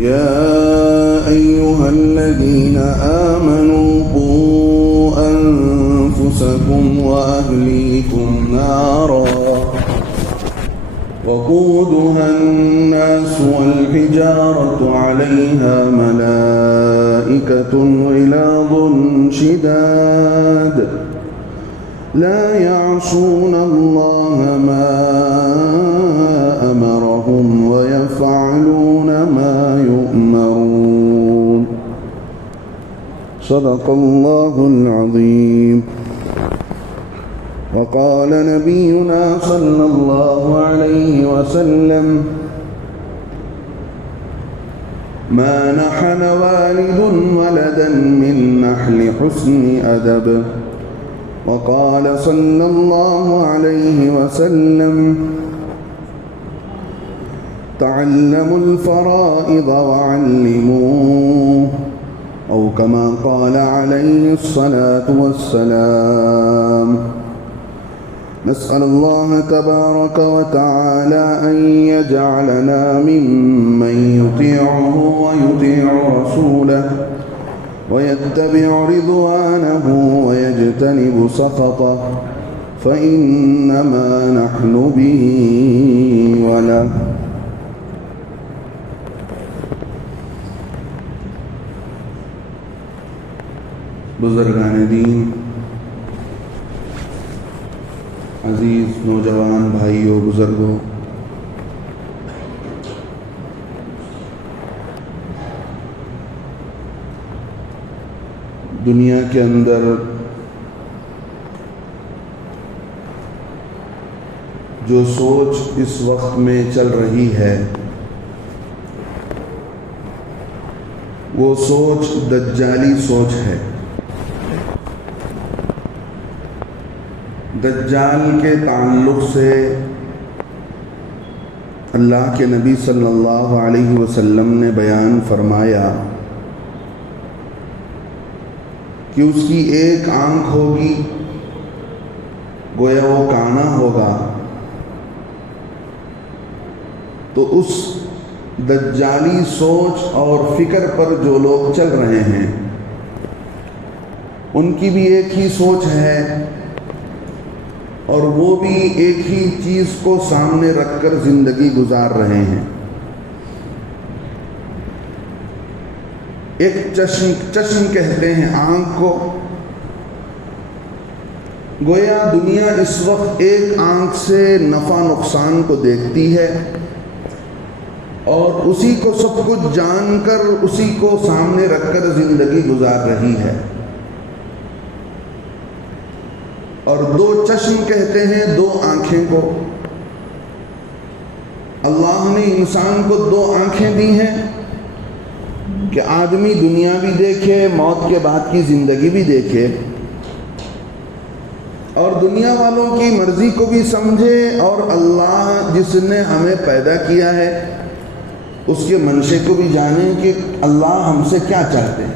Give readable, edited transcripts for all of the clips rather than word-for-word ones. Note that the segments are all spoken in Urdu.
يا أيها الذين آمنوا قوا أنفسكم وأهليكم نارا وقودها الناس والحجارة عليها ملائكة غلاظ شداد لا يعصون الله ما أمرهم ويفعلون ما يؤمرون صدق الله العظيم. وقال نبينا صلى الله عليه وسلم ما نحن والد ولدا من نحل حسن أدب. وقال صلى الله عليه وسلم تعلموا الفرائض وعلموه، أو كما قال عليه الصلاة والسلام. نسأل الله تبارك وتعالى أن يجعلنا ممن يطيعه ويطيع رسوله ويتبع رضوانه ويجتنب سخطه، فإنما نحن به وله. بزرگان دین، عزیز نوجوان بھائیوں، بزرگوں، دنیا کے اندر جو سوچ اس وقت میں چل رہی ہے وہ سوچ دجالی سوچ ہے. دجال کے تعلق سے اللہ کے نبی صلی اللہ علیہ وسلم نے بیان فرمایا کہ اس کی ایک آنکھ ہوگی، گویا وہ کانا ہوگا. تو اس دجالی سوچ اور فکر پر جو لوگ چل رہے ہیں ان کی بھی ایک ہی سوچ ہے، اور وہ بھی ایک ہی چیز کو سامنے رکھ کر زندگی گزار رہے ہیں. ایک چشم کہتے ہیں آنکھ کو. گویا دنیا اس وقت ایک آنکھ سے نفع نقصان کو دیکھتی ہے اور اسی کو سب کچھ جان کر اسی کو سامنے رکھ کر زندگی گزار رہی ہے. اور دو چشم کہتے ہیں دو آنکھیں کو. اللہ نے انسان کو دو آنکھیں دی ہیں کہ آدمی دنیا بھی دیکھے، موت کے بعد کی زندگی بھی دیکھے، اور دنیا والوں کی مرضی کو بھی سمجھے، اور اللہ جس نے ہمیں پیدا کیا ہے اس کے منشے کو بھی جانے کہ اللہ ہم سے کیا چاہتے ہیں.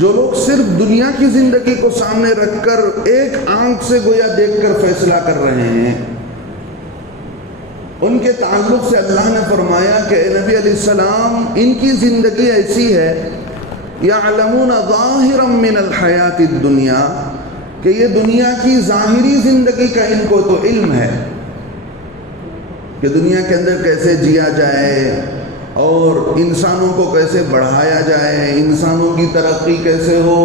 جو لوگ صرف دنیا کی زندگی کو سامنے رکھ کر ایک آنکھ سے گویا دیکھ کر فیصلہ کر رہے ہیں، ان کے تعلق سے اللہ نے فرمایا کہ اے نبی علیہ السلام، ان کی زندگی ایسی ہے یعلمون ظاہرا من الحیات الدنیا، کہ یہ دنیا کی ظاہری زندگی کا ان کو تو علم ہے کہ دنیا کے اندر کیسے جیا جائے اور انسانوں کو کیسے بڑھایا جائے، انسانوں کی ترقی کیسے ہو،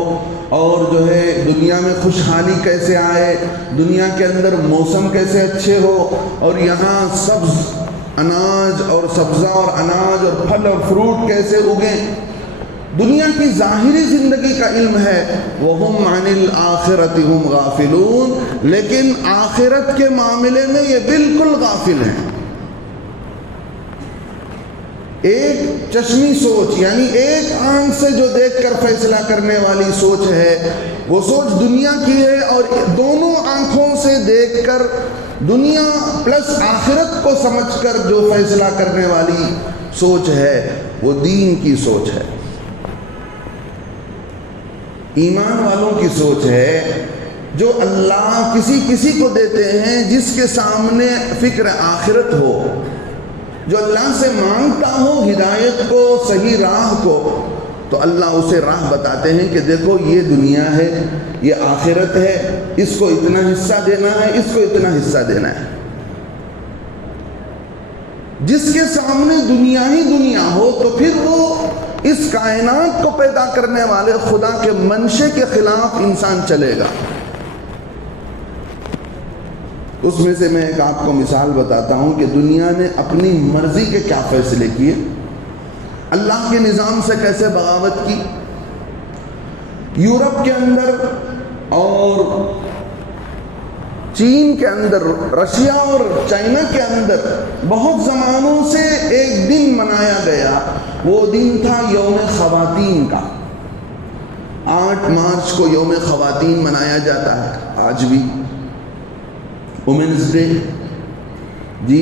اور جو ہے دنیا میں خوشحالی کیسے آئے، دنیا کے اندر موسم کیسے اچھے ہو، اور یہاں سبز اناج اور سبزہ اور اناج اور پھل اور فروٹ کیسے اگیں. دنیا کی ظاہری زندگی کا علم ہے. وَهُمْ عَنِ الْآخِرَةِ هُمْ غَافِلُونَ، لیکن آخرت کے معاملے میں یہ بالکل غافل ہیں. ایک چشمی سوچ، یعنی ایک آنکھ سے جو دیکھ کر فیصلہ کرنے والی سوچ ہے، وہ سوچ دنیا کی ہے، اور دونوں آنکھوں سے دیکھ کر دنیا پلس آخرت کو سمجھ کر جو فیصلہ کرنے والی سوچ ہے وہ دین کی سوچ ہے، ایمان والوں کی سوچ ہے، جو اللہ کسی کو دیتے ہیں جس کے سامنے فکر آخرت ہو، جو اللہ سے مانگتا ہو ہدایت کو، صحیح راہ کو، تو اللہ اسے راہ بتاتے ہیں کہ دیکھو یہ دنیا ہے، یہ آخرت ہے، اس کو اتنا حصہ دینا ہے، اس کو اتنا حصہ دینا ہے۔ جس کے سامنے دنیا ہی دنیا ہو تو پھر وہ اس کائنات کو پیدا کرنے والے خدا کے منشے کے خلاف انسان چلے گا۔ اس میں سے میں ایک آپ کو مثال بتاتا ہوں کہ دنیا نے اپنی مرضی کے کیا فیصلے کیے، اللہ کے نظام سے کیسے بغاوت کی۔ یورپ کے اندر اور چین کے اندر، رشیا اور چائنا کے اندر بہت زمانوں سے ایک دن منایا گیا، وہ دن تھا یوم خواتین کا۔ 8 مارچ کو یوم خواتین منایا جاتا ہے، آج بھی وومنس ڈے۔ جی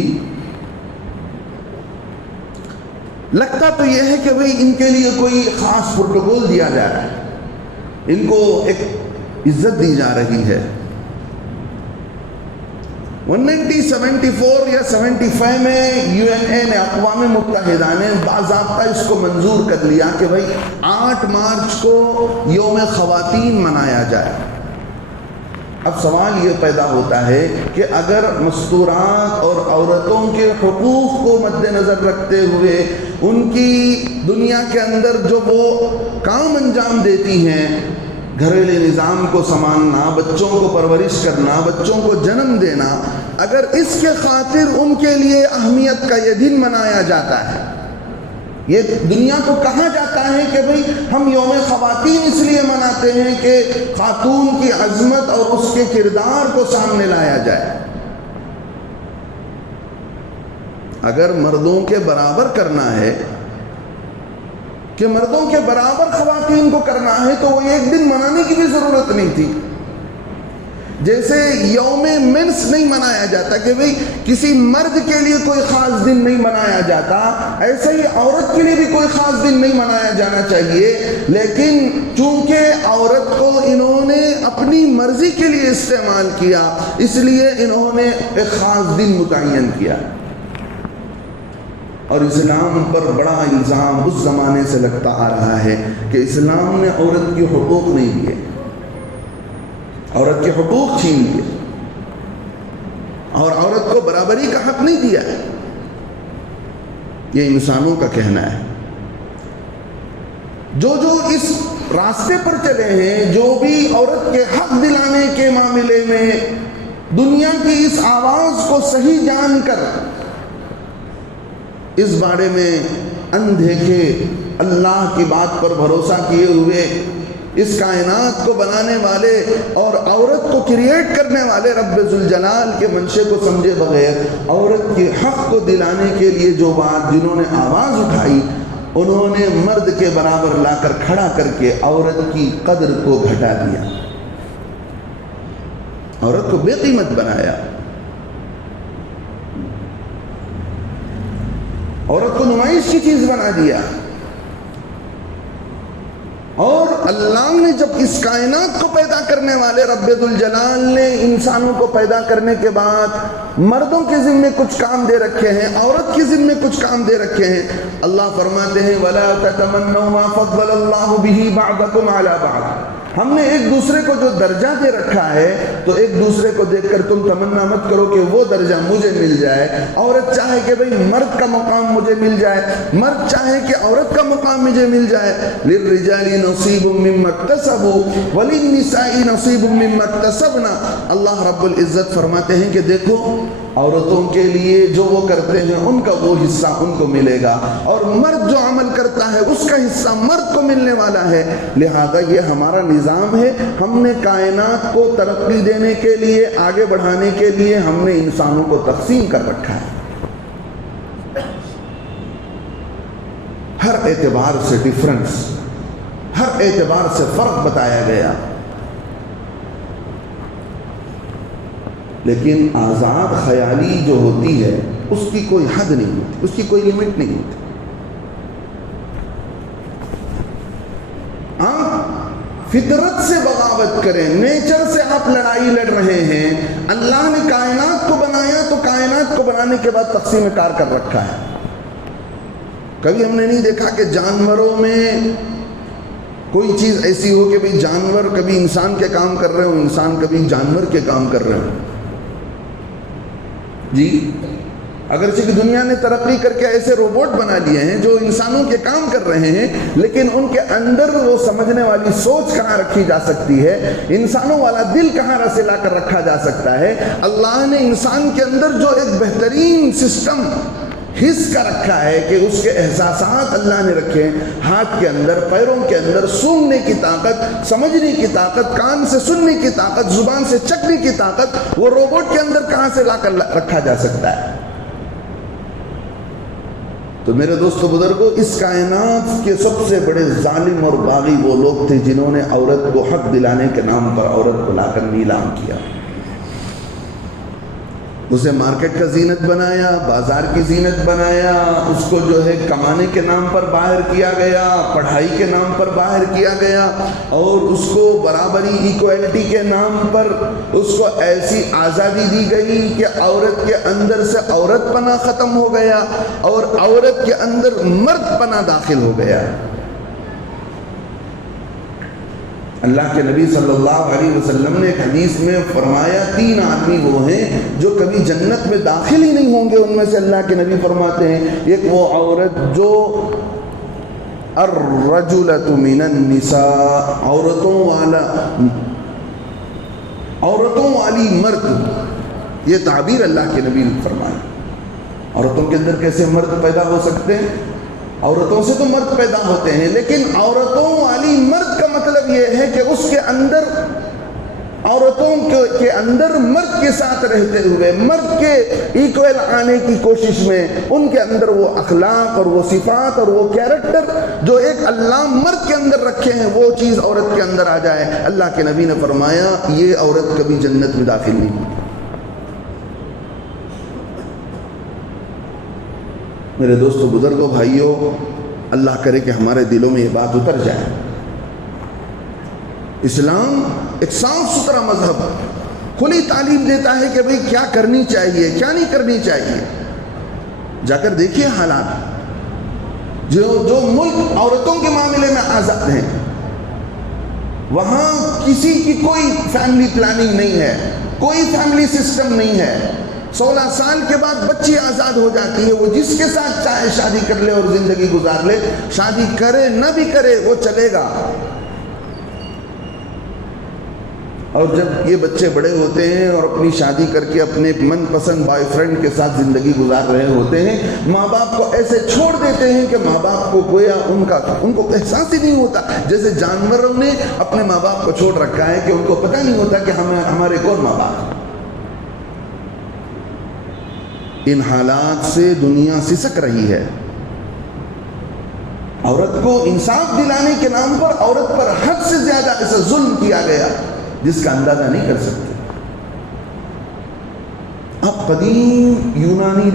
لگتا تو یہ ہے کہ بھئی ان کے لیے کوئی خاص پروٹوکول دیا جا رہا ہے، ان کو ایک عزت دی جا رہی ہے۔ 1974 یا 75 میں UN نے، اقوام متحدہ نے باضابطہ اس کو منظور کر لیا کہ بھئی 8 مارچ کو یوم خواتین منایا جائے۔ اب سوال یہ پیدا ہوتا ہے کہ اگر مستورات اور عورتوں کے حقوق کو مد نظر رکھتے ہوئے ان کی دنیا کے اندر جو وہ کام انجام دیتی ہیں، گھریلو نظام کو سنبھالنا، بچوں کو پرورش کرنا، بچوں کو جنم دینا، اگر اس کے خاطر ان کے لیے اہمیت کا یہ دن منایا جاتا ہے، یہ دنیا کو کہا جاتا ہے کہ بھئی ہم یوم خواتین اس لیے مناتے ہیں کہ خاتون کی عظمت اور اس کے کردار کو سامنے لایا جائے۔ اگر مردوں کے برابر کرنا ہے، کہ مردوں کے برابر خواتین کو کرنا ہے، تو وہ ایک دن منانے کی بھی ضرورت نہیں تھی۔ جیسے یوم مینس نہیں منایا جاتا کہ بھئی کسی مرد کے لیے کوئی خاص دن نہیں منایا جاتا، ایسے ہی عورت کے لیے بھی کوئی خاص دن نہیں منایا جانا چاہیے، لیکن چونکہ عورت کو انہوں نے اپنی مرضی کے لیے استعمال کیا، اس لیے انہوں نے ایک خاص دن متعین کیا۔ اور اسلام پر بڑا الزام اس زمانے سے لگتا آ رہا ہے کہ اسلام نے عورت کے حقوق نہیں دیے، عورت کے حقوق چھین لیے، اور عورت کو برابری کا حق نہیں دیا ہے۔ یہ انسانوں کا کہنا ہے۔ جو اس راستے پر چلے ہیں، جو بھی عورت کے حق دلانے کے معاملے میں دنیا کی اس آواز کو صحیح جان کر اس بارے میں اندیکھے، اللہ کی بات پر بھروسہ کیے ہوئے، اس کائنات کو بنانے والے اور عورت کو کریٹ کرنے والے رب ذوالجلال کے منشے کو سمجھے بغیر عورت کے حق کو دلانے کے لیے جو بات جنہوں نے آواز اٹھائی، انہوں نے مرد کے برابر لا کر کھڑا کر کے عورت کی قدر کو گھٹا دیا، عورت کو بے قیمت بنایا، عورت کو نمائش کی چیز بنا دیا۔ اور اللہ نے جب اس کائنات کو پیدا کرنے والے رب ذوالجلال نے انسانوں کو پیدا کرنے کے بعد مردوں کے ذمے کچھ کام دے رکھے ہیں، عورت کے ذمے کچھ کام دے رکھے ہیں، اللہ فرماتے ہیں وَلَا تَتَمَنَّوْا مَا فَضَّلَ اللَّهُ بِهِ بَعْضَكُمْ عَلَى بَعْضٍ۔ ہم نے ایک دوسرے کو جو درجہ دے رکھا ہے تو ایک دوسرے کو دیکھ کر تم تمنا مت کرو کہ وہ درجہ مجھے مل جائے۔ عورت چاہے کہ بھئی مرد کا مقام مجھے مل جائے، مرد چاہے کہ عورت کا مقام مجھے مل جائے۔ لِلرِّجَالِ نَصِيبٌ مِّمَّا اكْتَسَبُوا وَلِلنِّسَاءِ نَصِيبٌ مِّمَّا اكْتَسَبْنَا۔ اللہ رب العزت فرماتے ہیں کہ دیکھو عورتوں کے لیے جو وہ کرتے ہیں ان کا وہ حصہ ان کو ملے گا، اور مرد جو عمل کرتا ہے اس کا حصہ مرد کو ملنے والا ہے۔ لہذا یہ ہمارا نظام ہے، ہم نے کائنات کو ترقی دینے کے لیے، آگے بڑھانے کے لیے ہم نے انسانوں کو تقسیم کر رکھا ہے۔ ہر اعتبار سے ڈیفرنس، ہر اعتبار سے فرق بتایا گیا، لیکن آزاد خیالی جو ہوتی ہے اس کی کوئی حد نہیں ہوتی، اس کی کوئی لمٹ نہیں ہوتی۔ آپ فطرت سے بغاوت کریں، نیچر سے آپ لڑائی لڑ رہے ہیں۔ اللہ نے کائنات کو بنایا تو کائنات کو بنانے کے بعد تقسیم کار کر رکھا ہے۔ کبھی ہم نے نہیں دیکھا کہ جانوروں میں کوئی چیز ایسی ہو کہ بھئی جانور کبھی انسان کے کام کر رہے ہوں، انسان کبھی جانور کے کام کر رہے ہوں. جی اگرچہ کہ دنیا نے ترقی کر کے ایسے روبوٹ بنا لیے ہیں جو انسانوں کے کام کر رہے ہیں، لیکن ان کے اندر وہ سمجھنے والی سوچ کہاں رکھی جا سکتی ہے، انسانوں والا دل کہاں رسے لا کر رکھا جا سکتا ہے. اللہ نے انسان کے اندر جو ایک بہترین سسٹم حس کا رکھا ہے کہ اس کے احساسات اللہ نے رکھے، ہاتھ کے اندر، پیروں کے اندر سونگنے کی طاقت، سمجھنے کی طاقت، کان سے سننے کی طاقت، زبان سے چکھنے کی طاقت، وہ روبوٹ کے اندر کہاں سے لا کر رکھا جا سکتا ہے؟ تو میرے دوستو بزرگوں، اس کائنات کے سب سے بڑے ظالم اور باغی وہ لوگ تھے جنہوں نے عورت کو حق دلانے کے نام پر عورت کو لا کر نیلام کیا، اسے مارکیٹ کا زینت بنایا، بازار کی زینت بنایا، اس کو جو ہے کمانے کے نام پر باہر کیا گیا، پڑھائی کے نام پر باہر کیا گیا، اور اس کو برابری، ایکویلٹی کے نام پر اس کو ایسی آزادی دی گئی کہ عورت کے اندر سے عورت پنا ختم ہو گیا اور عورت کے اندر مرد پنا داخل ہو گیا. اللہ کے نبی صلی اللہ علیہ وسلم نے ایک حدیث میں فرمایا 3 آدمی وہ ہیں جو کبھی جنت میں داخل ہی نہیں ہوں گے. ان میں سے اللہ کے نبی فرماتے ہیں ایک وہ عورت جو الرجلۃ من النساء، عورتوں والی مرد، یہ تعبیر اللہ کے نبی نے فرمائی. عورتوں کے اندر کیسے مرد پیدا ہو سکتے ہیں؟ عورتوں سے تو مرد پیدا ہوتے ہیں، لیکن عورتوں والی مرد کا مطلب یہ ہے کہ اس کے اندر، عورتوں کے اندر مرد کے ساتھ رہتے ہوئے، مرد کے ایکویل آنے کی کوشش میں، ان کے اندر وہ اخلاق اور وہ صفات اور وہ کیریکٹر جو ایک اللہ مرد کے اندر رکھے ہیں، وہ چیز عورت کے اندر آ جائے. اللہ کے نبی نے فرمایا یہ عورت کبھی جنت میں داخل نہیں ہوگی. میرے دوستو بزرگوں بھائیوں، اللہ کرے کہ ہمارے دلوں میں یہ بات اتر جائے. اسلام ایک صاف ستھرا مذہب کھلی تعلیم دیتا ہے کہ بھئی کیا کرنی چاہیے، کیا نہیں کرنی چاہیے. جا کر دیکھیے حالات، جو ملک عورتوں کے معاملے میں آزاد ہیں، وہاں کسی کی کوئی فیملی پلاننگ نہیں ہے، کوئی فیملی سسٹم نہیں ہے. 16 سال کے بعد بچی آزاد ہو جاتی ہے، وہ جس کے ساتھ چاہے شادی کر لے اور زندگی گزار لے، شادی کرے نہ بھی کرے وہ چلے گا. اور جب یہ بچے بڑے ہوتے ہیں اور اپنی شادی کر کے اپنے من پسند بوائے فرینڈ کے ساتھ زندگی گزار رہے ہوتے ہیں، ماں باپ کو ایسے چھوڑ دیتے ہیں کہ ماں باپ کو گویا ان کو احساس ہی نہیں ہوتا، جیسے جانوروں نے اپنے ماں باپ کو چھوڑ رکھا ہے کہ ان کو پتہ نہیں ہوتا کہ ہمارے کون ماں باپ ہیں. ان حالات سے دنیا سسک رہی ہے. عورت کو انصاف دلانے کے نام پر عورت پر حد سے زیادہ ایسا ظلم کیا گیا جس کا اندازہ نہیں کر سکتے. آپ قدیم یونانی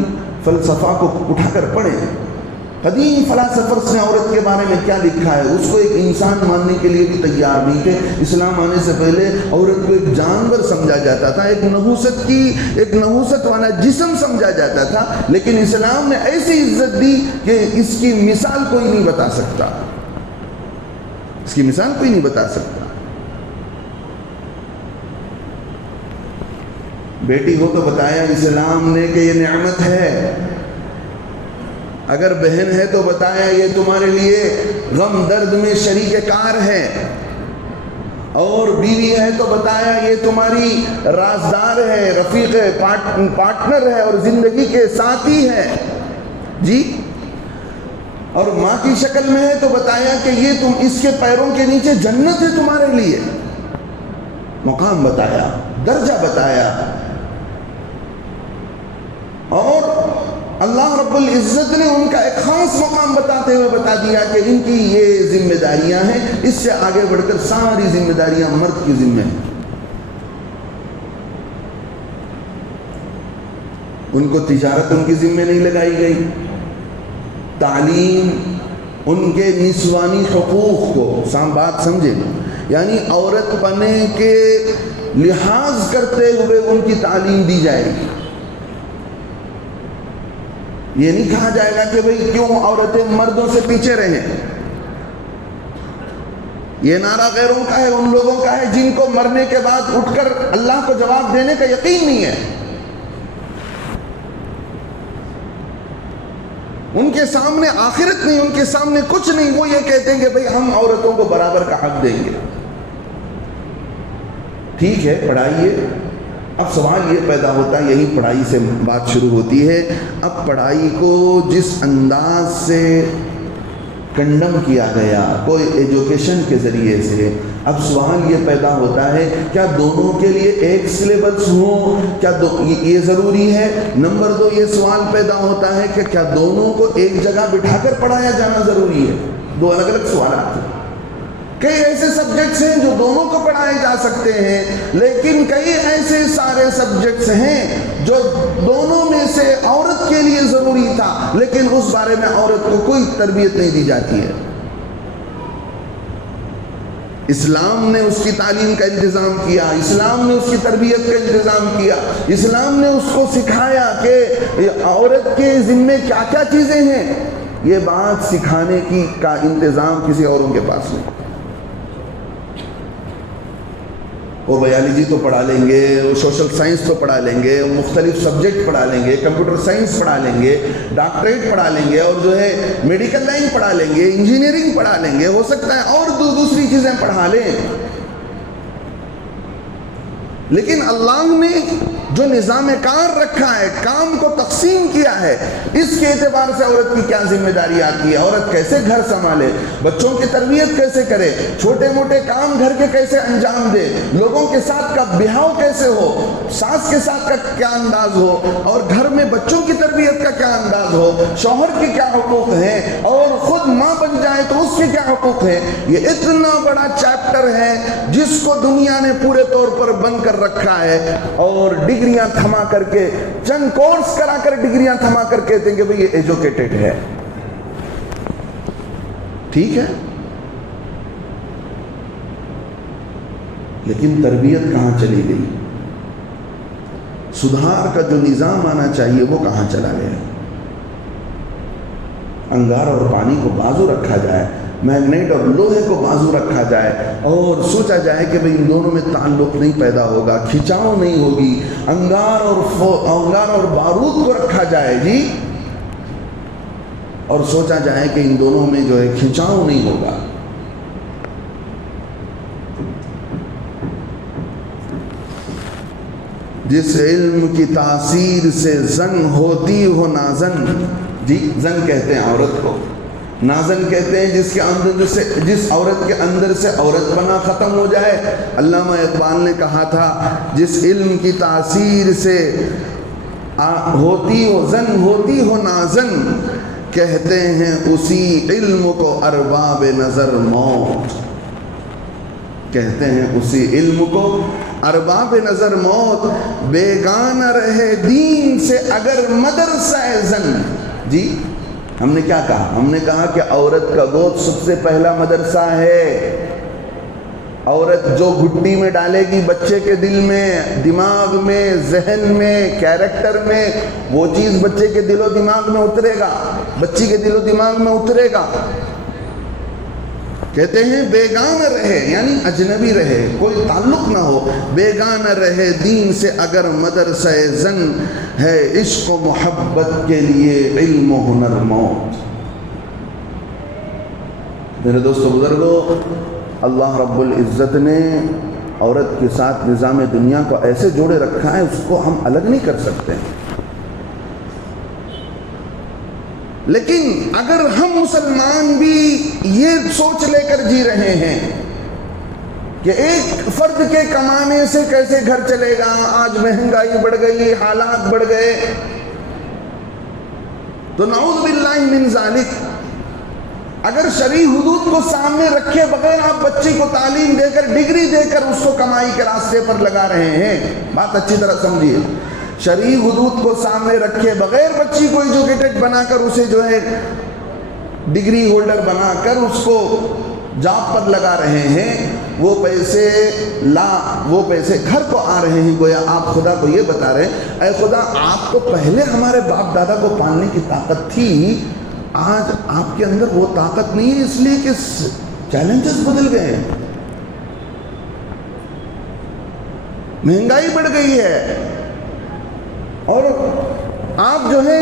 فلسفہ کو اٹھا کر پڑھیں، قدیم فلاسفرز نے عورت کے بارے میں کیا لکھا ہے. اس کو ایک انسان ماننے کے لیے بھی تیار نہیں تھے. اسلام آنے سے پہلے عورت کو ایک جانور سمجھا جاتا تھا، ایک نحوست والا جسم سمجھا جاتا تھا، لیکن اسلام نے ایسی عزت دی کہ اس کی مثال کوئی نہیں بتا سکتا، اس کی مثال کوئی نہیں بتا سکتا. بیٹی ہو تو بتایا اسلام نے کہ یہ نعمت ہے، اگر بہن ہے تو بتایا یہ تمہارے لیے غم درد میں شریک کار ہے، اور بیوی ہے تو بتایا یہ تمہاری رازدار ہے، رفیق پارٹنر ہے اور زندگی کے ساتھی ہے. جی اور ماں کی شکل میں ہے تو بتایا کہ یہ تم اس کے پیروں کے نیچے جنت ہے تمہارے لیے. مقام بتایا، درجہ بتایا، اور اللہ رب العزت نے ان کا ایک خاص مقام بتاتے ہوئے بتا دیا کہ ان کی یہ ذمہ داریاں ہیں، اس سے آگے بڑھ کر ساری ذمہ داریاں مرد کی ذمہ ہیں. ان کو تجارت ان کی ذمہ نہیں لگائی گئی، تعلیم، ان کے نسوانی حقوق کو بات سمجھے، یعنی عورت پنے کے لحاظ کرتے ہوئے ان کی تعلیم دی جائے گی. یہ نہیں کہا جائے گا کہ بھئی کیوں عورتیں مردوں سے پیچھے رہیں. یہ نعرہ غیروں کا ہے، ان لوگوں کا ہے جن کو مرنے کے بعد اٹھ کر اللہ کو جواب دینے کا یقین نہیں ہے. ان کے سامنے آخرت نہیں، ان کے سامنے کچھ نہیں. وہ یہ کہتے ہیں کہ بھئی ہم عورتوں کو برابر کا حق دیں گے. ٹھیک ہے، پڑھائیے. اب سوال یہ پیدا ہوتا ہے، یہی پڑھائی سے بات شروع ہوتی ہے. اب پڑھائی کو جس انداز سے کنڈم کیا گیا کوئی ایجوکیشن کے ذریعے سے، اب سوال یہ پیدا ہوتا ہے کیا دونوں کے لیے ایک سلیبس ہو؟ کیا یہ ضروری ہے؟ نمبر 2 یہ سوال پیدا ہوتا ہے کہ کیا دونوں کو ایک جگہ بٹھا کر پڑھایا جانا ضروری ہے؟ دو الگ الگ سوالات ہیں. کئی ایسے سبجیکٹس ہیں جو دونوں کو پڑھائے جا سکتے ہیں، لیکن کئی ایسے سارے سبجیکٹس ہیں جو دونوں میں سے عورت کے لیے ضروری تھا لیکن اس بارے میں عورت کو کوئی تربیت نہیں دی جاتی ہے. اسلام نے اس کی تعلیم کا انتظام کیا، اسلام نے اس کی تربیت کا انتظام کیا، اسلام نے اس کو سکھایا کہ عورت کے ذمے کیا کیا چیزیں ہیں. یہ بات سکھانے کی کا انتظام کسی اوروں کے پاس نہیں. وہ بایولوجی تو پڑھا لیں گے، وہ سوشل سائنس تو پڑھا لیں گے، مختلف سبجیکٹ پڑھا لیں گے، کمپیوٹر سائنس پڑھا لیں گے، ڈاکٹریٹ پڑھا لیں گے، اور جو ہے میڈیکل لائن پڑھا لیں گے، انجینئرنگ پڑھا لیں گے، ہو سکتا ہے اور دوسری چیزیں پڑھا لیں. لیکن اللہ نے جو نظام کار رکھا ہے، کام کو تقسیم کیا ہے، اس کے اعتبار سے عورت کی کیا ذمہ داری آتی ہے. عورت کیسے گھر سنبھالے، بچوں کی تربیت کیسے کرے، چھوٹے موٹے کام گھر کے کیسے انجام دے، لوگوں کے ساتھ کا بہاؤ کیسے ہو، ساس کے ساتھ کا کیا انداز ہو، اور گھر میں بچوں کی تربیت کا کیا انداز ہو، شوہر کے کیا حقوق ہیں، اور خود ماں بن جائے تو اس کے کیا حقوق ہیں. یہ اتنا بڑا چیپٹر ہے جس کو دنیا نے پورے طور پر بند کر رکھا ہے، اور ڈگریاں تھما کر کے، چند کورس کرا کر ڈگریاں تھما کر کہتے ہیں کہ بھئی یہ ایجوکیٹڈ ہے. ٹھیک ہے، لیکن تربیت کہاں چلی گئی؟ سدھار کا جو نظام آنا چاہیے وہ کہاں چلا گیا؟ انگار اور پانی کو بازو رکھا جائے، میگنیٹ اور لوہے کو بازو رکھا جائے، اور سوچا جائے کہ بھئی ان دونوں میں تعلق نہیں پیدا ہوگا، کھچاؤ نہیں ہوگی. انگار اور بارود کو رکھا جائے جی، اور سوچا جائے کہ ان دونوں میں جو ہے کھچاؤ نہیں ہوگا. جس علم کی تاثیر سے زن ہوتی ہو نازن، جی زن کہتے ہیں عورت کو، نازن کہتے ہیں جس کے اندر سے، جس عورت کے اندر سے عورت بنا ختم ہو جائے. علامہ اقبال نے کہا تھا جس علم کی تاثیر سے ہوتی ہو زن ہوتی ہو نازن، کہتے ہیں اسی علم کو ارباب نظر موت. کہتے ہیں اسی علم کو ارباب نظر موت. بیگانہ رہے دین سے اگر مدرسہ زن. جی ہم نے کیا کہا؟ ہم نے کہا کہ عورت کا گود سب سے پہلا مدرسہ ہے. عورت جو گھٹی میں ڈالے گی بچے کے دل میں، دماغ میں، ذہن میں، کیریکٹر میں، وہ چیز بچے کے دل و دماغ میں اترے گا، بچی کے دل و دماغ میں اترے گا. کہتے ہیں بیگانہ رہے، یعنی اجنبی رہے، کوئی تعلق نہ ہو، بیگانہ رہے دین سے اگر مدرسہ زن ہے، عشق و محبت کے لیے علم و ہنر موت. میرے دوستو بزرگو، اللہ رب العزت نے عورت کے ساتھ نظام دنیا کو ایسے جوڑے رکھا ہے، اس کو ہم الگ نہیں کر سکتے. لیکن اگر ہم مسلمان بھی یہ سوچ لے کر جی رہے ہیں کہ ایک فرد کے کمانے سے کیسے گھر چلے گا، آج مہنگائی بڑھ گئی، حالات بڑھ گئے، تو نعوذ باللہ من ذالک. اگر شرعی حدود کو سامنے رکھے بغیر آپ بچی کو تعلیم دے کر، ڈگری دے کر اس کو کمائی کے راستے پر لگا رہے ہیں، بات اچھی طرح سمجھیے، شرعی حدود کو سامنے رکھے بغیر بچی کو ایجوکیٹڈ بنا کر، اسے جو ہے ڈگری ہولڈر بنا کر اس کو جاب پر لگا رہے ہیں، وہ پیسے گھر کو آ رہے ہیں، گویا آپ خدا کو یہ بتا رہے ہیں اے خدا آپ کو پہلے ہمارے باپ دادا کو پالنے کی طاقت تھی، آج آپ کے اندر وہ طاقت نہیں ہے، اس لیے کہ چیلنجز بدل گئے ہیں، مہنگائی بڑھ گئی ہے، اور آپ جو ہے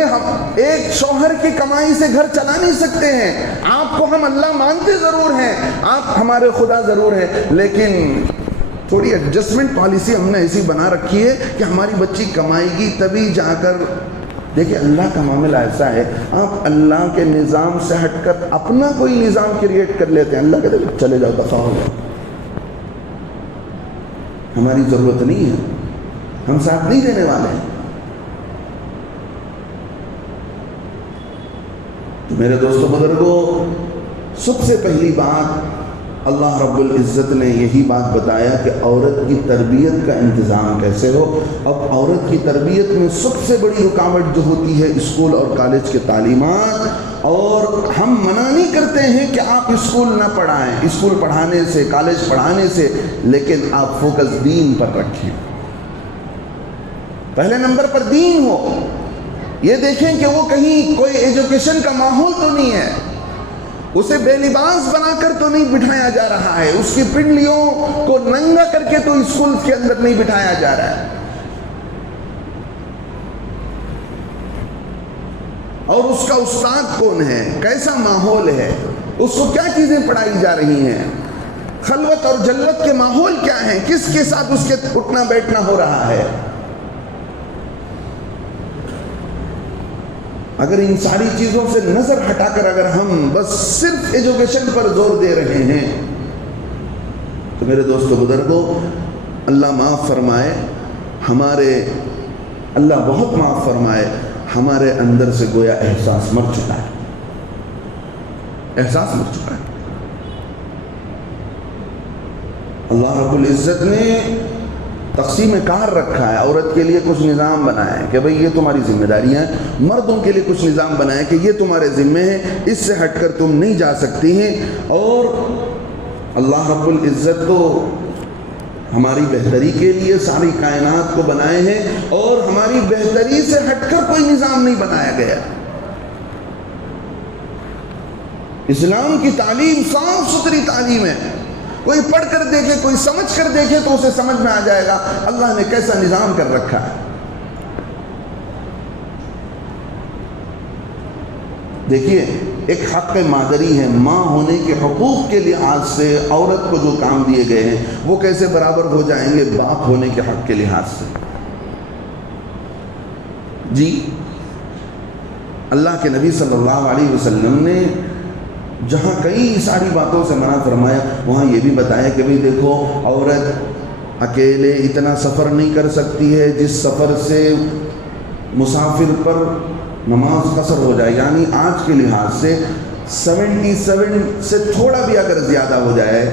ایک شوہر کی کمائی سے گھر چلا نہیں سکتے ہیں، آپ کو ہم اللہ مانتے ضرور ہیں، آپ ہمارے خدا ضرور ہیں، لیکن تھوڑی ایڈجسٹمنٹ پالیسی ہم نے ایسی بنا رکھی ہے کہ ہماری بچی کمائے گی تبھی جا کر۔ دیکھیں اللہ کا معاملہ ایسا ہے، آپ اللہ کے نظام سے ہٹ کر اپنا کوئی نظام کریٹ کر لیتے ہیں، اللہ کہتے ہیں چلے جاؤ دفع ہو جاؤ، ہماری ضرورت نہیں ہے، ہم ساتھ نہیں دینے والے ہیں۔ تو میرے دوستو بزرگوں، سب سے پہلی بات اللہ رب العزت نے یہی بات بتایا کہ عورت کی تربیت کا انتظام کیسے ہو۔ اب عورت کی تربیت میں سب سے بڑی رکاوٹ جو ہوتی ہے اسکول اور کالج کے تعلیمات، اور ہم منع نہیں کرتے ہیں کہ آپ اسکول نہ پڑھائیں، اسکول پڑھانے سے، کالج پڑھانے سے، لیکن آپ فوکس دین پر رکھیں، پہلے نمبر پر دین ہو۔ یہ دیکھیں کہ وہ کہیں کوئی ایجوکیشن کا ماحول تو نہیں ہے، اسے بے لباس بنا کر تو نہیں بٹھایا جا رہا ہے، اس کی پنڈلیوں کو ننگا کر کے تو اسکول کے اندر نہیں بٹھایا جا رہا ہے، اور اس کا استاد کون ہے، کیسا ماحول ہے، اس کو کیا چیزیں پڑھائی جا رہی ہیں، خلوت اور جلوت کے ماحول کیا ہیں، کس کے ساتھ اس کے اٹھنا بیٹھنا ہو رہا ہے۔ اگر ان ساری چیزوں سے نظر ہٹا کر اگر ہم بس صرف ایجوکیشن پر زور دے رہے ہیں تو میرے دوستو بزرگوں، اللہ معاف فرمائے، اللہ بہت معاف فرمائے، ہمارے اندر سے گویا احساس مر چکا ہے، احساس مر چکا ہے۔ اللہ رب العزت نے تقسیم کار رکھا ہے، عورت کے لیے کچھ نظام بنایا ہے کہ بھئی یہ تمہاری ذمہ داریاں ہیں، مردوں کے لیے کچھ نظام بنایا ہے کہ یہ تمہارے ذمے ہیں، اس سے ہٹ کر تم نہیں جا سکتی ہیں۔ اور اللہ رب العزت تو ہماری بہتری کے لیے ساری کائنات کو بنائے ہیں، اور ہماری بہتری سے ہٹ کر کوئی نظام نہیں بنایا گیا۔ اسلام کی تعلیم صاف ستھری تعلیم ہے، کوئی پڑھ کر دیکھے، کوئی سمجھ کر دیکھے تو اسے سمجھ میں آ جائے گا اللہ نے کیسا نظام کر رکھا ہے۔ دیکھیے ایک حق مادری ہے، ماں ہونے کے حقوق کے لحاظ سے عورت کو جو کام دیے گئے ہیں وہ کیسے برابر ہو جائیں گے باپ ہونے کے حق کے لحاظ سے؟ جی اللہ کے نبی صلی اللہ علیہ وسلم نے جہاں کئی ساری باتوں سے منع فرمایا، وہاں یہ بھی بتایا کہ بھئی دیکھو عورت اکیلے اتنا سفر نہیں کر سکتی ہے جس سفر سے مسافر پر نماز قصر ہو جائے، یعنی آج کے لحاظ سے 77 سے تھوڑا بھی اگر زیادہ ہو جائے،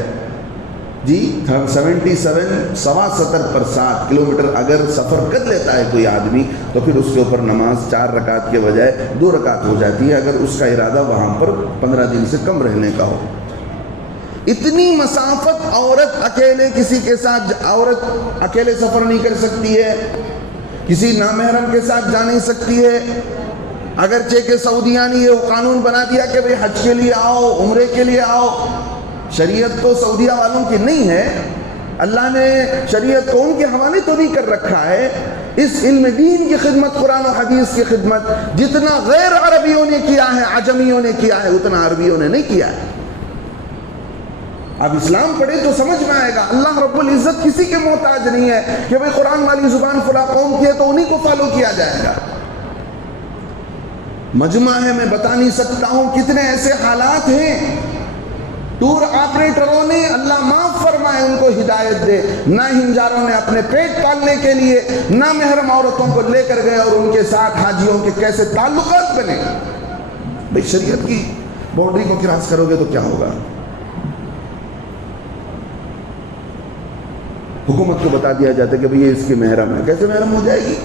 جی 77 سوا 70 پر 7 کلومیٹر اگر سفر کر لیتا ہے کوئی آدمی تو پھر اس کے اوپر نماز 4 رکعت کے بجائے 2 رکعت ہو جاتی ہے، اگر اس کا ارادہ وہاں پر 15 دن سے کم رہنے کا ہو۔ اتنی مسافت عورت اکیلے کسی کے ساتھ، عورت اکیلے سفر نہیں کر سکتی ہے، کسی نامحرم کے ساتھ جا نہیں سکتی ہے، اگرچہ کہ سعودیہ نے یہ قانون بنا دیا کہ بھئی حج کے لیے آؤ، عمرے کے لیے آؤ، شریعت تو سعودیہ والوں کی نہیں ہے، اللہ نے شریعت کو ان کے حوالے تو نہیں کر رکھا ہے۔ اس علم دین کی خدمت، قرآن و حدیث کی خدمت جتنا غیر عربیوں نے کیا ہے، عجمیوں نے کیا ہے، اتنا عربیوں نے نہیں کیا ہے۔ اب اسلام پڑھے تو سمجھ میں آئے گا، اللہ رب العزت کسی کے محتاج نہیں ہے کہ بھئی قرآن والی زبان فلاں قوم کی ہے تو انہی کو فالو کیا جائے گا۔ مجمع ہے، میں بتا نہیں سکتا ہوں کتنے ایسے حالات ہیں، ٹور آپریٹروں نے اللہ معاف فرمائے ان کو ہدایت دے، نہ ہنجاروں نے اپنے پیٹ پالنے کے لیے نہ محرم عورتوں کو لے کر گئے اور ان کے ساتھ حاجیوں کے کیسے تعلقات بنے۔ بھئی شریعت کی باؤنڈری کو کراس کرو گے تو کیا ہوگا؟ حکومت کو بتا دیا جاتا ہے کہ بھئی یہ اس کی محرم ہے، کیسے محرم ہو جائے گی؟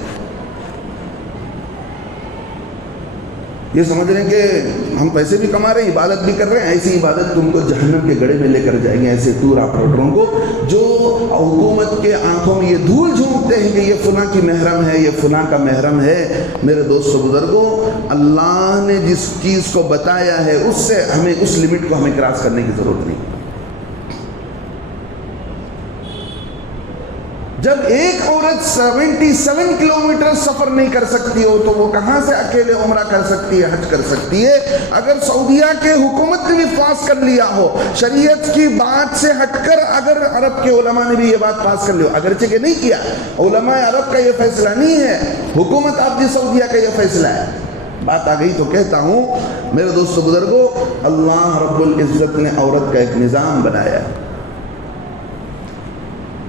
یہ سمجھ رہے ہیں کہ ہم پیسے بھی کما رہے ہیں، عبادت بھی کر رہے ہیں، ایسی عبادت تم کو جہنم کے گڑھے میں لے کر جائیں گے ایسے ٹور آپریٹروں کو جو حکومت کے آنکھوں میں یہ دھول جھونکتے ہیں کہ یہ فلاں کی محرم ہے، یہ فلاں کا محرم ہے۔ میرے دوستو بزرگوں، اللہ نے جس چیز کو بتایا ہے اس سے ہمیں اس لمٹ کو ہمیں کراس کرنے کی ضرورت نہیں۔ جب ایک عورت 77 کلومیٹر سفر نہیں کر سکتی ہو تو وہ کہاں سے اکیلے عمرہ کر سکتی ہے، حج کر سکتی ہے؟ اگر سعودیہ کے حکومت نے بھی پاس کر لیا ہو، شریعت کی بات سے ہٹ کر اگر عرب کے علماء نے بھی یہ بات پاس کر لی ہو، اگرچہ کہ نہیں کیا، علماء عرب کا یہ فیصلہ نہیں ہے، حکومت عرب سعودیہ کا یہ فیصلہ ہے، بات آ گئی تو کہتا ہوں میرے دوستو بزرگوں، اللہ رب العزت نے عورت کا ایک نظام بنایا ہے۔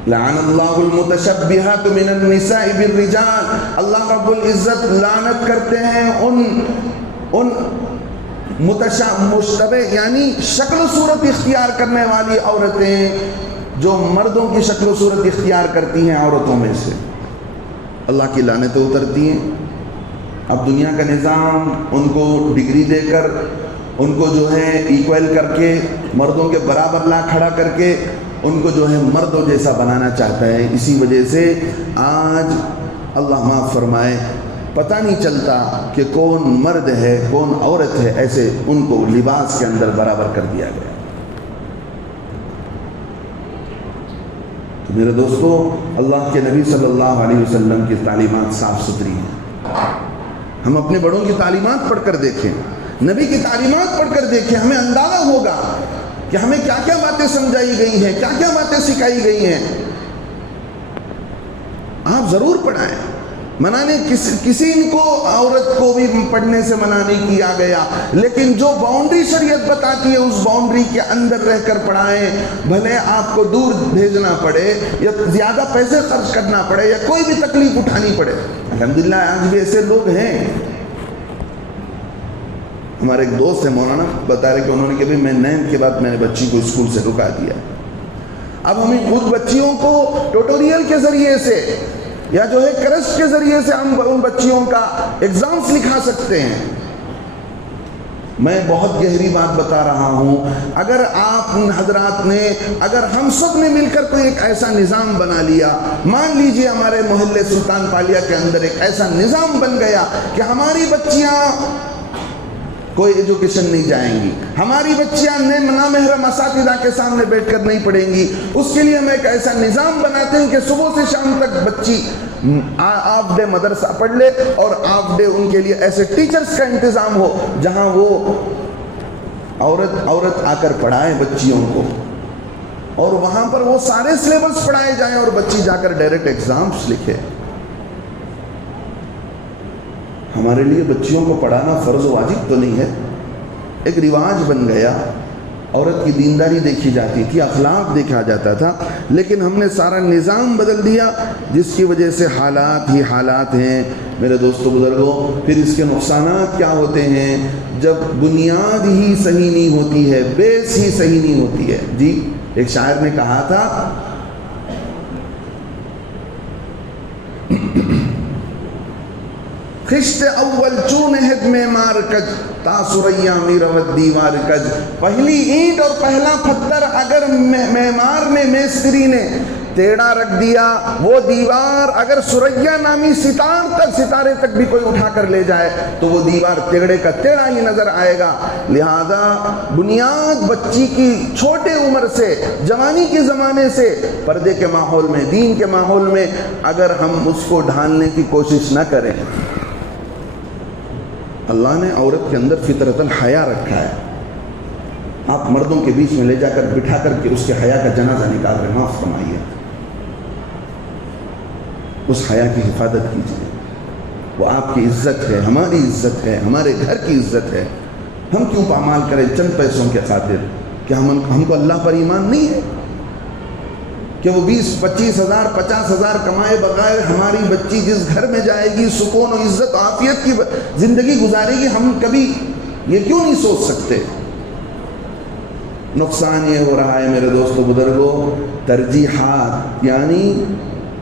لعن اللہ المتشبہات من النساء بالرجال، اللہ رب العزت لعنت کرتے ہیں ان مشتبہ یعنی شکل و صورت اختیار کرنے والی عورتیں جو مردوں کی شکل و صورت اختیار کرتی ہیں عورتوں میں سے، اللہ کی لعنتیں اترتی ہیں۔ اب دنیا کا نظام ان کو ڈگری دے کر، ان کو جو ہے ایکول کر کے، مردوں کے برابر لا کھڑا کر کے ان کو جو ہے مردوں جیسا بنانا چاہتا ہے۔ اسی وجہ سے آج اللہ معاف فرمائے پتہ نہیں چلتا کہ کون مرد ہے کون عورت ہے، ایسے ان کو لباس کے اندر برابر کر دیا گیا۔ تو میرے دوستو، اللہ کے نبی صلی اللہ علیہ وسلم کی تعلیمات صاف ستھری ہیں۔ ہم اپنے بڑوں کی تعلیمات پڑھ کر دیکھیں، نبی کی تعلیمات پڑھ کر دیکھیں، ہمیں اندازہ ہوگا کہ ہمیں کیا کیا باتیں سمجھائی گئی ہیں، کیا کیا باتیں سکھائی گئی ہیں۔ آپ ضرور پڑھائیں، منع نہیں، کسی کو عورت کو بھی پڑھنے سے منع نہیں کیا گیا، لیکن جو باؤنڈری شریعت بتاتی ہے اس باؤنڈری کے اندر رہ کر پڑھائیں، بھلے آپ کو دور بھیجنا پڑے یا زیادہ پیسے خرچ کرنا پڑے یا کوئی بھی تکلیف اٹھانی پڑے۔ الحمدللہ آج بھی ایسے لوگ ہیں۔ ہمارے ایک دوست ہے مولانا، بتا رہے کہ انہوں نے کہ میں 9 کے بعد میں نے بچی کو اسکول سے رکا دیا، اب ہمیں خود بچیوں کو ٹوٹوریل کے ذریعے سے یا جو ہے کرسٹ کے ذریعے سے ہم ان بچیوں کا ایگزامز لکھا سکتے ہیں۔ میں بہت گہری بات بتا رہا ہوں، اگر آپ حضرات نے، اگر ہم سب نے مل کر کوئی ایک ایسا نظام بنا لیا، مان لیجئے ہمارے محلے سلطان پالیا کے اندر ایک ایسا نظام بن گیا کہ ہماری بچیاں کوئی ایجوکیشن نہیں جائیں گی، ہماری بچیاں نامحرم اساتذہ کے سامنے بیٹھ کر نہیں پڑھیں گی، اس کے لیے ہم ایک ایسا نظام بناتے ہیں کہ صبح سے شام تک بچی ہاف ڈے مدرسہ پڑھ لے اور ہاف ڈے ان کے لیے ایسے ٹیچرز کا انتظام ہو جہاں وہ عورت آ کر پڑھائے بچیوں کو، اور وہاں پر وہ سارے سلیبس پڑھائے جائیں اور بچی جا کر ڈائریکٹ ایگزامز لکھے۔ ہمارے لیے بچیوں کو پڑھانا فرض و واجب تو نہیں ہے، ایک رواج بن گیا، عورت کی دینداری دیکھی جاتی تھی، اخلاق دیکھا جاتا تھا، لیکن ہم نے سارا نظام بدل دیا جس کی وجہ سے حالات ہی حالات ہیں۔ میرے دوستو بزرگوں، پھر اس کے نقصانات کیا ہوتے ہیں؟ جب بنیاد ہی صحیح نہیں ہوتی ہے، بیس ہی صحیح نہیں ہوتی ہے۔ جی ایک شاعر نے کہا تھا، خشت اول چون ہد میں مار کج تا سریا می روت دیوار کج، پہلی اینٹ اور پہلا پتھر اگر معمار نے، میستری نے ٹیڑھا رکھ دیا، وہ دیوار اگر سریا نامی ستارے تک بھی کوئی اٹھا کر لے جائے تو وہ دیوار ٹیڑھے کا ٹیڑھا ہی نظر آئے گا۔ لہذا بنیاد بچی کی چھوٹے عمر سے، جوانی کے زمانے سے، پردے کے ماحول میں، دین کے ماحول میں اگر ہم اس کو ڈھالنے کی کوشش نہ کریں، اللہ نے عورت کے اندر فطرت الحیا رکھا ہے، آپ مردوں کے بیچ میں لے جا کر بٹھا کر کے اس کے حیا کا جنازہ نکال رہے، معاف فرمائیے، اس حیا کی حفاظت کیجیے، وہ آپ کی عزت ہے، ہماری عزت ہے، ہمارے گھر کی عزت ہے۔ ہم کیوں پامال کریں چند پیسوں کے خاطر؟ کہ ہم کو اللہ پر ایمان نہیں ہے کہ وہ 20-25 ہزار 50 ہزار کمائے بغیر ہماری بچی جس گھر میں جائے گی سکون و عزت و عافیت کی زندگی گزارے گی؟ ہم کبھی یہ کیوں نہیں سوچ سکتے؟ نقصان یہ ہو رہا ہے میرے دوستو بزرگوں، ترجیحات، یعنی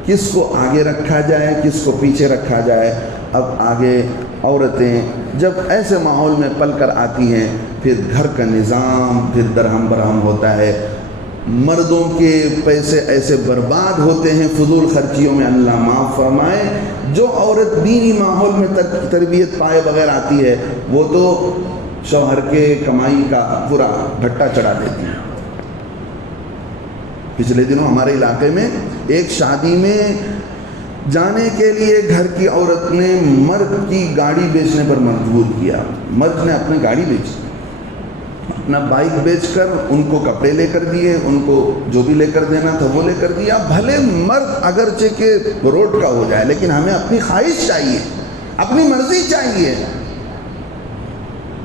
کس کو آگے رکھا جائے کس کو پیچھے رکھا جائے۔ اب آگے عورتیں جب ایسے ماحول میں پل کر آتی ہیں، پھر گھر کا نظام پھر درہم برہم ہوتا ہے، مردوں کے پیسے ایسے برباد ہوتے ہیں فضول خرچیوں میں، اللہ معاف فرمائے۔ جو عورت دینی ماحول میں تربیت پائے بغیر آتی ہے وہ تو شوہر کے کمائی کا پورا بھٹا چڑھا دیتی ہے۔ پچھلے دنوں ہمارے علاقے میں ایک شادی میں جانے کے لیے گھر کی عورت نے مرد کی گاڑی بیچنے پر مجبور کیا۔ مرد نے اپنی گاڑی بیچی، اپنا بائک بیچ کر ان کو کپڑے لے کر دیے، ان کو جو بھی لے کر دینا تھا وہ لے کر دیا۔ بھلے مرد اگرچہ کہ روڈ کا ہو جائے لیکن ہمیں اپنی خواہش چاہیے، اپنی مرضی چاہیے۔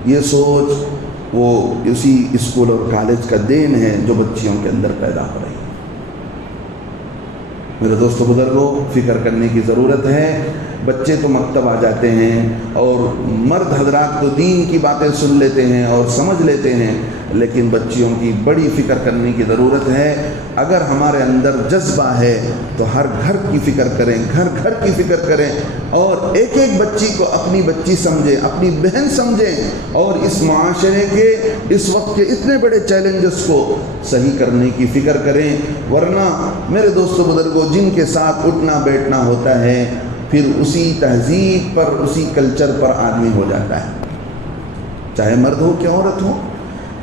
یہ سوچ وہ اسی اسکول اور کالج کا دین ہے جو بچیوں کے اندر پیدا ہو رہی ہے۔ میرے دوستو بزرگوں، فکر کرنے کی ضرورت ہے۔ بچے تو مکتب آ جاتے ہیں اور مرد حضرات تو دین کی باتیں سن لیتے ہیں اور سمجھ لیتے ہیں، لیکن بچیوں کی بڑی فکر کرنے کی ضرورت ہے۔ اگر ہمارے اندر جذبہ ہے تو ہر گھر کی فکر کریں، گھر گھر کی فکر کریں اور ایک ایک بچی کو اپنی بچی سمجھیں، اپنی بہن سمجھیں اور اس معاشرے کے اس وقت کے اتنے بڑے چیلنجز کو صحیح کرنے کی فکر کریں۔ ورنہ میرے دوستو بزرگوں، جن کے ساتھ اٹھنا بیٹھنا ہوتا ہے پھر اسی تہذیب پر، اسی کلچر پر آدمی ہو جاتا ہے، چاہے مرد ہو کہ عورت ہو۔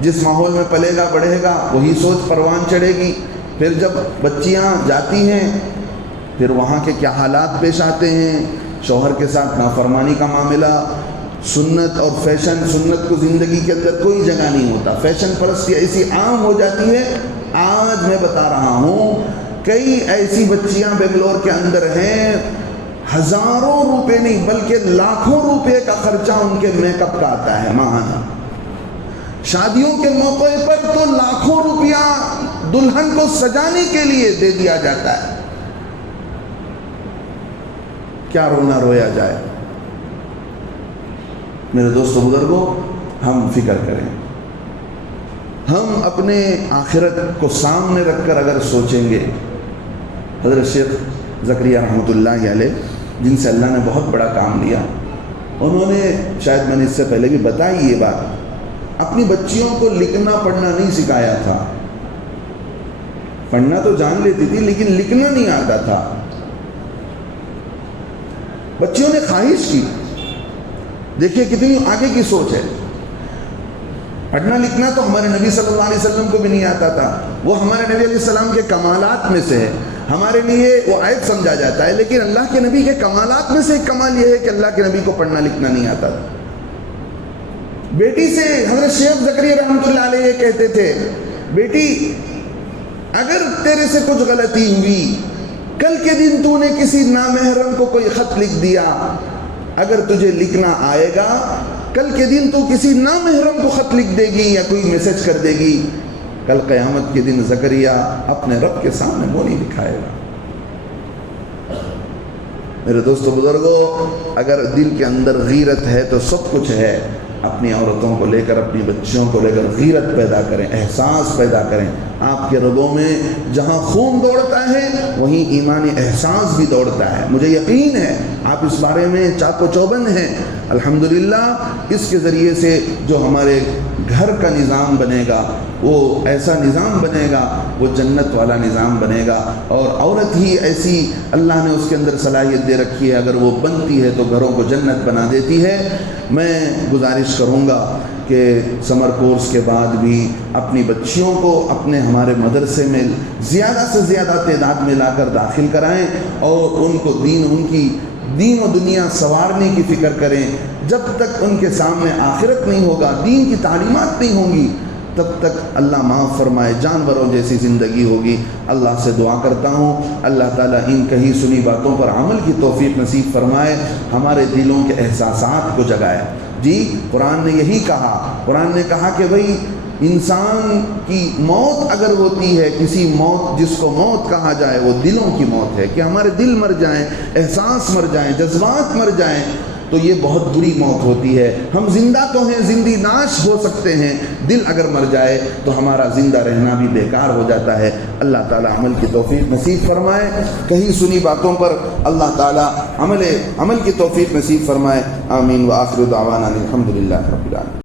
جس ماحول میں پلے گا بڑھے گا وہی سوچ پروان چڑھے گی۔ پھر جب بچیاں جاتی ہیں پھر وہاں کے کیا حالات پیش آتے ہیں، شوہر کے ساتھ نافرمانی کا معاملہ، سنت اور فیشن، سنت کو زندگی کے اندر کوئی جگہ نہیں ہوتا، فیشن پرستی ایسی عام ہو جاتی ہے۔ آج میں بتا رہا ہوں کئی ایسی بچیاں بنگلور کے اندر ہیں، ہزاروں روپے نہیں بلکہ لاکھوں روپے کا خرچہ ان کے میک اپ کا آتا ہے ماہانہ۔ شادیوں کے موقع پر تو لاکھوں روپیہ دلہن کو سجانے کے لیے دے دیا جاتا ہے۔ کیا رونا رویا جائے۔ میرے دوستو بزرگوں، ہم فکر کریں، ہم اپنے آخرت کو سامنے رکھ کر اگر سوچیں گے۔ حضرت شیخ زکریا رحمۃ اللہ علیہ، جن سے اللہ نے بہت بڑا کام لیا، انہوں نے، شاید میں نے اس سے پہلے بھی بتائی یہ بات، اپنی بچیوں کو لکھنا پڑھنا نہیں سکھایا تھا۔ پڑھنا تو جان لیتی تھی لیکن لکھنا نہیں آتا تھا۔ بچیوں نے خواہش کی، دیکھیے کتنی آگے کی سوچ ہے۔ پڑھنا لکھنا تو ہمارے نبی صلی اللہ علیہ وسلم کو بھی نہیں آتا تھا، وہ ہمارے نبی علیہ السلام کے کمالات میں سے ہے، ہمارے لیے وہ عیب سمجھا جاتا ہے، لیکن اللہ کے نبی کے کمالات میں سے ایک کمال یہ ہے کہ اللہ کے نبی کو پڑھنا لکھنا نہیں آتا تھا۔ بیٹی سے حضرت شیخ زکریا رحمۃ اللہ علیہ یہ کہتے تھے، بیٹی اگر تیرے سے کچھ غلطی ہوئی، کل کے دن تو نے کسی نامحرم کو کوئی خط لکھ دیا، اگر تجھے لکھنا آئے گا، کل کے دن تو کسی نامحرم کو خط لکھ دے گی یا کوئی میسج کر دے گی، کل قیامت کے دن زکریا اپنے رب کے سامنے منہ نہیں دکھائے گا۔ میرے دوستو بزرگوں، اگر دل کے اندر غیرت ہے تو سب کچھ ہے۔ اپنی عورتوں کو لے کر، اپنی بچیوں کو لے کر غیرت پیدا کریں، احساس پیدا کریں۔ آپ کے رگوں میں جہاں خون دوڑتا ہے وہیں ایمانی احساس بھی دوڑتا ہے۔ مجھے یقین ہے آپ اس بارے میں چاق و چوبند ہیں۔ الحمدللہ اس کے ذریعے سے جو ہمارے گھر کا نظام بنے گا وہ ایسا نظام بنے گا، وہ جنت والا نظام بنے گا۔ اور عورت ہی ایسی اللہ نے اس کے اندر صلاحیت دے رکھی ہے، اگر وہ بنتی ہے تو گھروں کو جنت بنا دیتی ہے۔ میں گزارش کروں گا کہ سمر کورس کے بعد بھی اپنی بچیوں کو اپنے ہمارے مدرسے میں زیادہ سے زیادہ تعداد میں لا کر داخل کرائیں اور ان کو ان کی دین و دنیا سنوارنے کی فکر کریں۔ جب تک ان کے سامنے آخرت نہیں ہوگا، دین کی تعلیمات نہیں ہوں گی، تب تک اللہ معاف فرمائے جانوروں جیسی زندگی ہوگی۔ اللہ سے دعا کرتا ہوں اللہ تعالیٰ ان کہی سنی باتوں پر عمل کی توفیق نصیب فرمائے، ہمارے دلوں کے احساسات کو جگائے۔ جی قرآن نے یہی کہا، قرآن نے کہا کہ بھئی انسان کی موت اگر ہوتی ہے، کسی موت جس کو موت کہا جائے، وہ دلوں کی موت ہے، کہ ہمارے دل مر جائیں، احساس مر جائیں، جذبات مر جائیں، تو یہ بہت بری موت ہوتی ہے. ہم زندہ تو ہیں, زندی ناش ہو سکتے ہیں, دل اگر مر جائے تو ہمارا زندہ رہنا بھی بیکار ہو جاتا ہے. اللہ تعالی عمل کی توفیق نصیب فرمائے. کہیں سنی باتوں پر اللہ تعالی عمل کی توفیق نصیب فرمائے. آمین. وآخر دعوانا الحمدللہ رب العالمین.